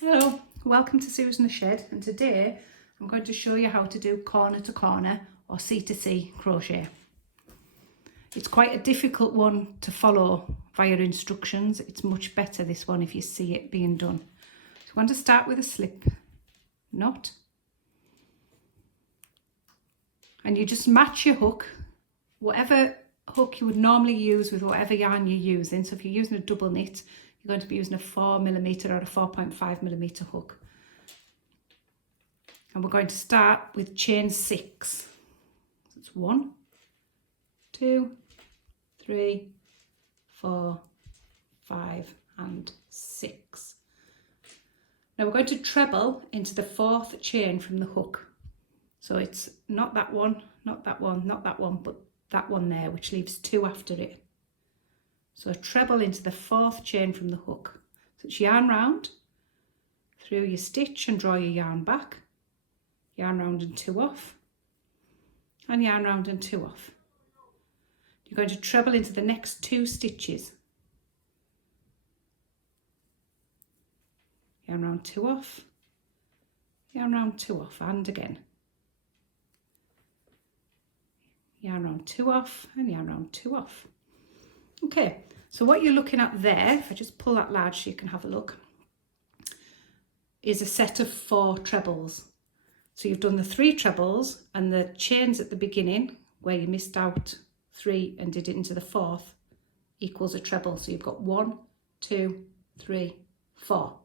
Hello, welcome to Susan the Shed, and today I'm going to show you how to do corner to corner or C2C crochet. It's quite a difficult one to follow via instructions. It's much better this one if you see it being done. So I'm going to start with a slip knot, and you just match your hook, whatever hook you would normally use with whatever yarn you're using. So if you're using a double knit, you're going to be using a 4mm or a 4.5mm hook. And we're going to start with chain 6. So it's 1, 2, 3, 4, 5 and 6. Now we're going to treble into the 4th chain from the hook. So it's not that one, not that one, not that one, but that one there, which leaves 2 after it. So treble into the 4th chain from the hook. So it's yarn round, through your stitch and draw your yarn back, yarn round and 2 off, and yarn round and 2 off. You're going to treble into the next 2 stitches. Yarn round 2 off, yarn round 2 off, and again. Yarn round 2 off and yarn round 2 off. Okay, so what you're looking at there, if I just pull that large so you can have a look, is a set of 4 trebles. So you've done the 3 trebles, and the chains at the beginning where you missed out 3 and did it into the 4th equals a treble. So you've got 1, 2, 3, 4.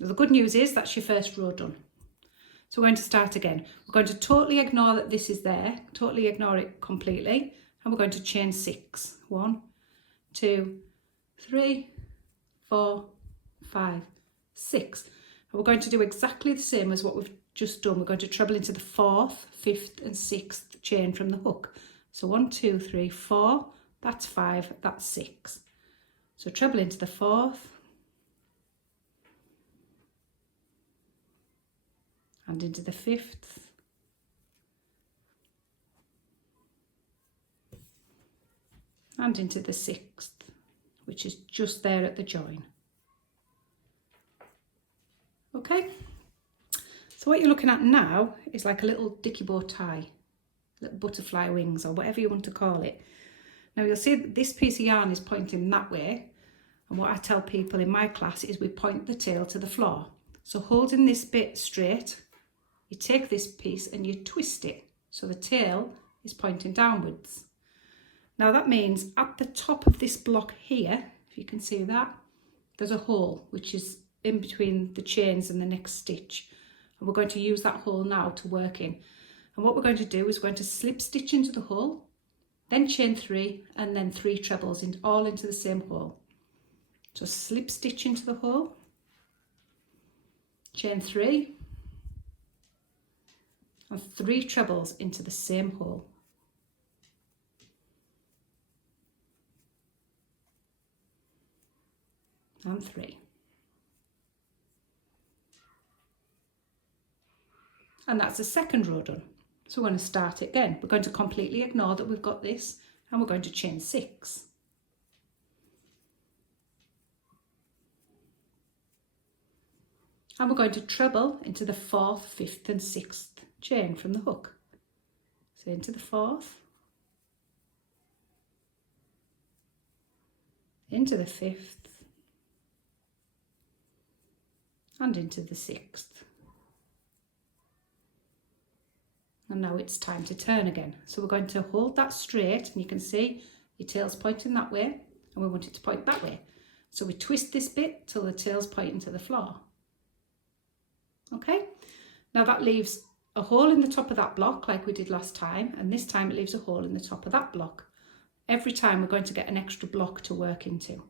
Now the good news is that's your first row done. So we're going to start again. We're going to totally ignore that this is there, totally ignore it completely, and we're going to chain 6. 1, 2, 3, 4, 5, 6. And we're going to do exactly the same as what we've just done. We're going to treble into the 4th, 5th and 6th chain from the hook. So 1, 2, 3, 4, that's 5, that's 6. So treble into the 4th, and into the 5th, and into the 6th, which is just there at the join. Okay, so what you're looking at now is like a little dicky bow tie, little butterfly wings or whatever you want to call it. Now you'll see that this piece of yarn is pointing that way, and what I tell people in my class is we point the tail to the floor. So holding this bit straight, you take this piece and you twist it so the tail is pointing downwards. Now that means at the top of this block here, if you can see that, there's a hole which is in between the chains and the next stitch, and we're going to use that hole now to work in. And what we're going to do is we're going to slip stitch into the hole, then chain 3 and then 3 trebles all into the same hole. So slip stitch into the hole, chain 3 and 3 trebles into the same hole. And 3. And that's the second row done. So we're going to start it again. We're going to completely ignore that we've got this, and we're going to chain 6. And we're going to treble into the 4th, 5th and 6th chain from the hook. So into the 4th, into the 5th, and into the 6th. And now it's time to turn again. So we're going to hold that straight, and you can see your tail's pointing that way, and we want it to point that way. So we twist this bit till the tail's pointing to the floor. Okay, now that leaves a hole in the top of that block like we did last time, and this time it leaves a hole in the top of that block. Every time we're going to get an extra block to work into.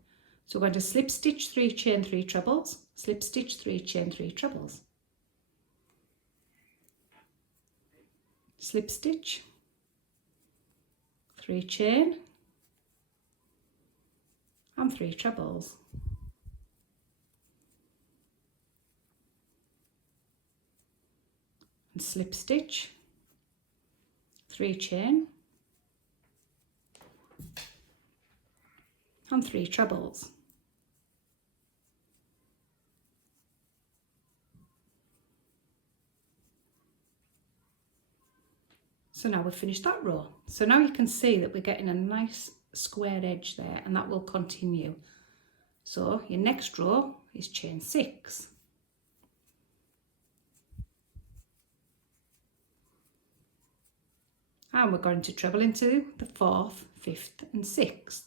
So we're going to slip stitch 3, chain 3 trebles, slip stitch 3, chain 3 trebles. Slip stitch, 3 chain and 3 trebles. And slip stitch, 3 chain and 3 trebles. So now we've finished that row. So now you can see that we're getting a nice square edge there, and that will continue. So your next row is chain 6. And we're going to treble into the 4th, 5th and 6th.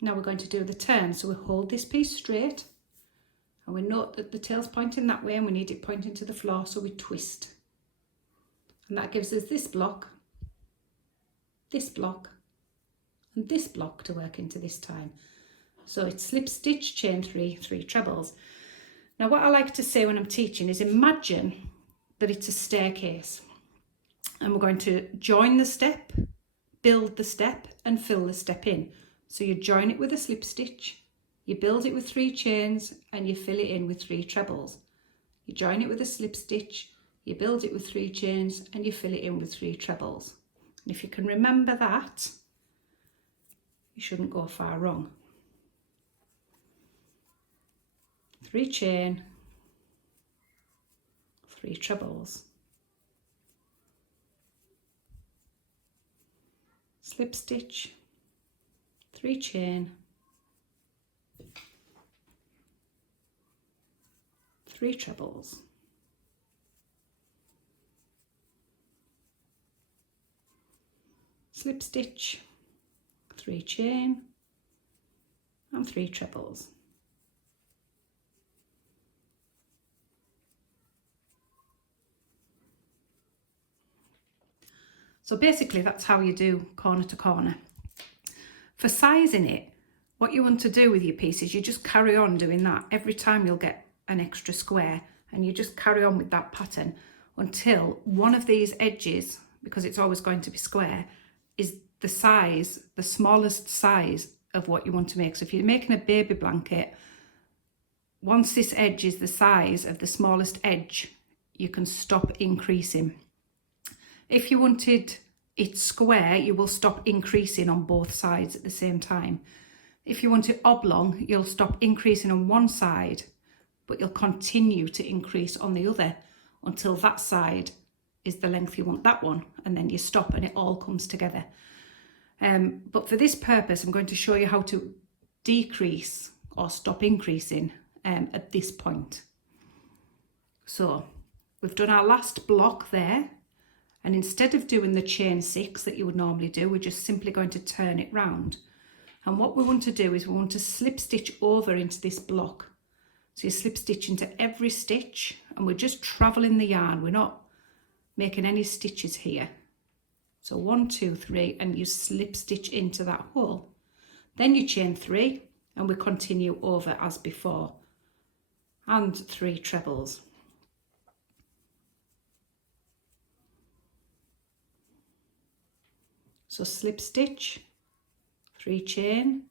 Now we're going to do the turn. So we hold this piece straight and we note that the tail's pointing that way and we need it pointing to the floor, so we twist. And that gives us this block and this block to work into this time. So it's slip stitch, chain 3, 3 trebles. Now what I like to say when I'm teaching is imagine that it's a staircase and we're going to join the step, build the step and fill the step in. So you join it with a slip stitch, you build it with 3 chains and you fill it in with 3 trebles. You join it with a slip stitch, you build it with 3 chains and you fill it in with 3 trebles. And if you can remember that, you shouldn't go far wrong. 3 chain, 3 trebles, slip stitch, 3 chain, 3 trebles, slip stitch, 3 chain and 3 trebles. So basically that's how you do corner to corner. For sizing it, what you want to do with your pieces, you just carry on doing that. Every time you'll get an extra square and you just carry on with that pattern until one of these edges, because it's always going to be square, is the size, the smallest size of what you want to make. So if you're making a baby blanket, once this edge is the size of the smallest edge, you can stop increasing. If you wanted it square, you will stop increasing on both sides at the same time. If you want it oblong, you'll stop increasing on one side, but you'll continue to increase on the other until that side is the length you want that one, and then you stop and it all comes together. But for this purpose, I'm going to show you how to decrease or stop increasing at this point. So we've done our last block there. And instead of doing the chain 6 that you would normally do, we're just simply going to turn it round. And what we want to do is we want to slip stitch over into this block. So you slip stitch into every stitch and we're just traveling the yarn. We're not making any stitches here. So 1, 2, 3, and you slip stitch into that hole. Then you chain 3 and we continue over as before. And 3 trebles. So slip stitch, 3 chain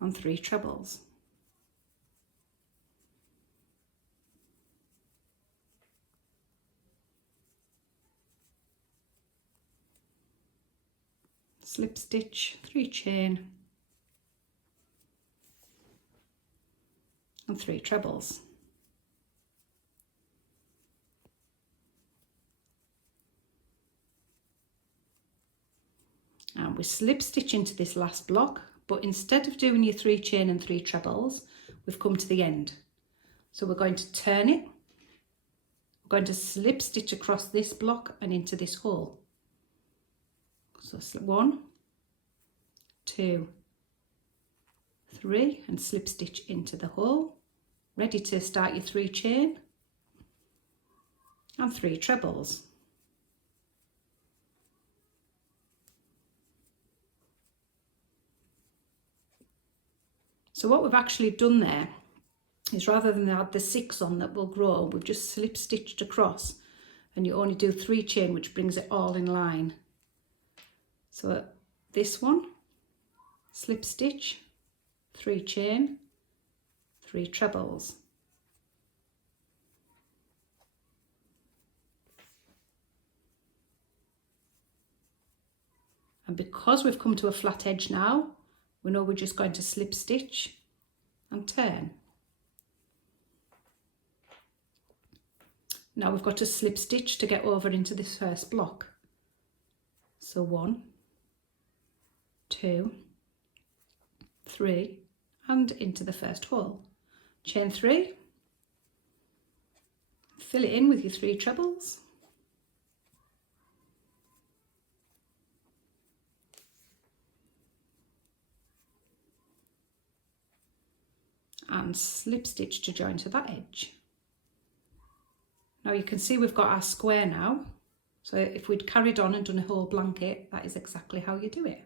and 3 trebles. Slip stitch, 3 chain and 3 trebles. And we slip stitch into this last block, but instead of doing your 3 chain and 3 trebles, we've come to the end. So we're going to turn it, we're going to slip stitch across this block and into this hole. So 1, 2, 3 and slip stitch into the hole, ready to start your 3 chain and 3 trebles. So what we've actually done there is, rather than add the 6 on that will grow, we've just slip stitched across and you only do 3 chain, which brings it all in line. So this one, slip stitch, 3 chain, 3 trebles. And because we've come to a flat edge now, we know we're just going to slip stitch and turn. Now we've got to slip stitch to get over into this first block. So 1, 2, 3, and into the first hole. Chain 3, fill it in with your 3 trebles, and slip stitch to join to that edge. Now you can see we've got our square now, so if we'd carried on and done a whole blanket, that is exactly how you do it.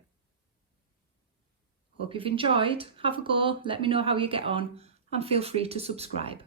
Hope you've enjoyed. Have a go, let me know how you get on, and feel free to subscribe.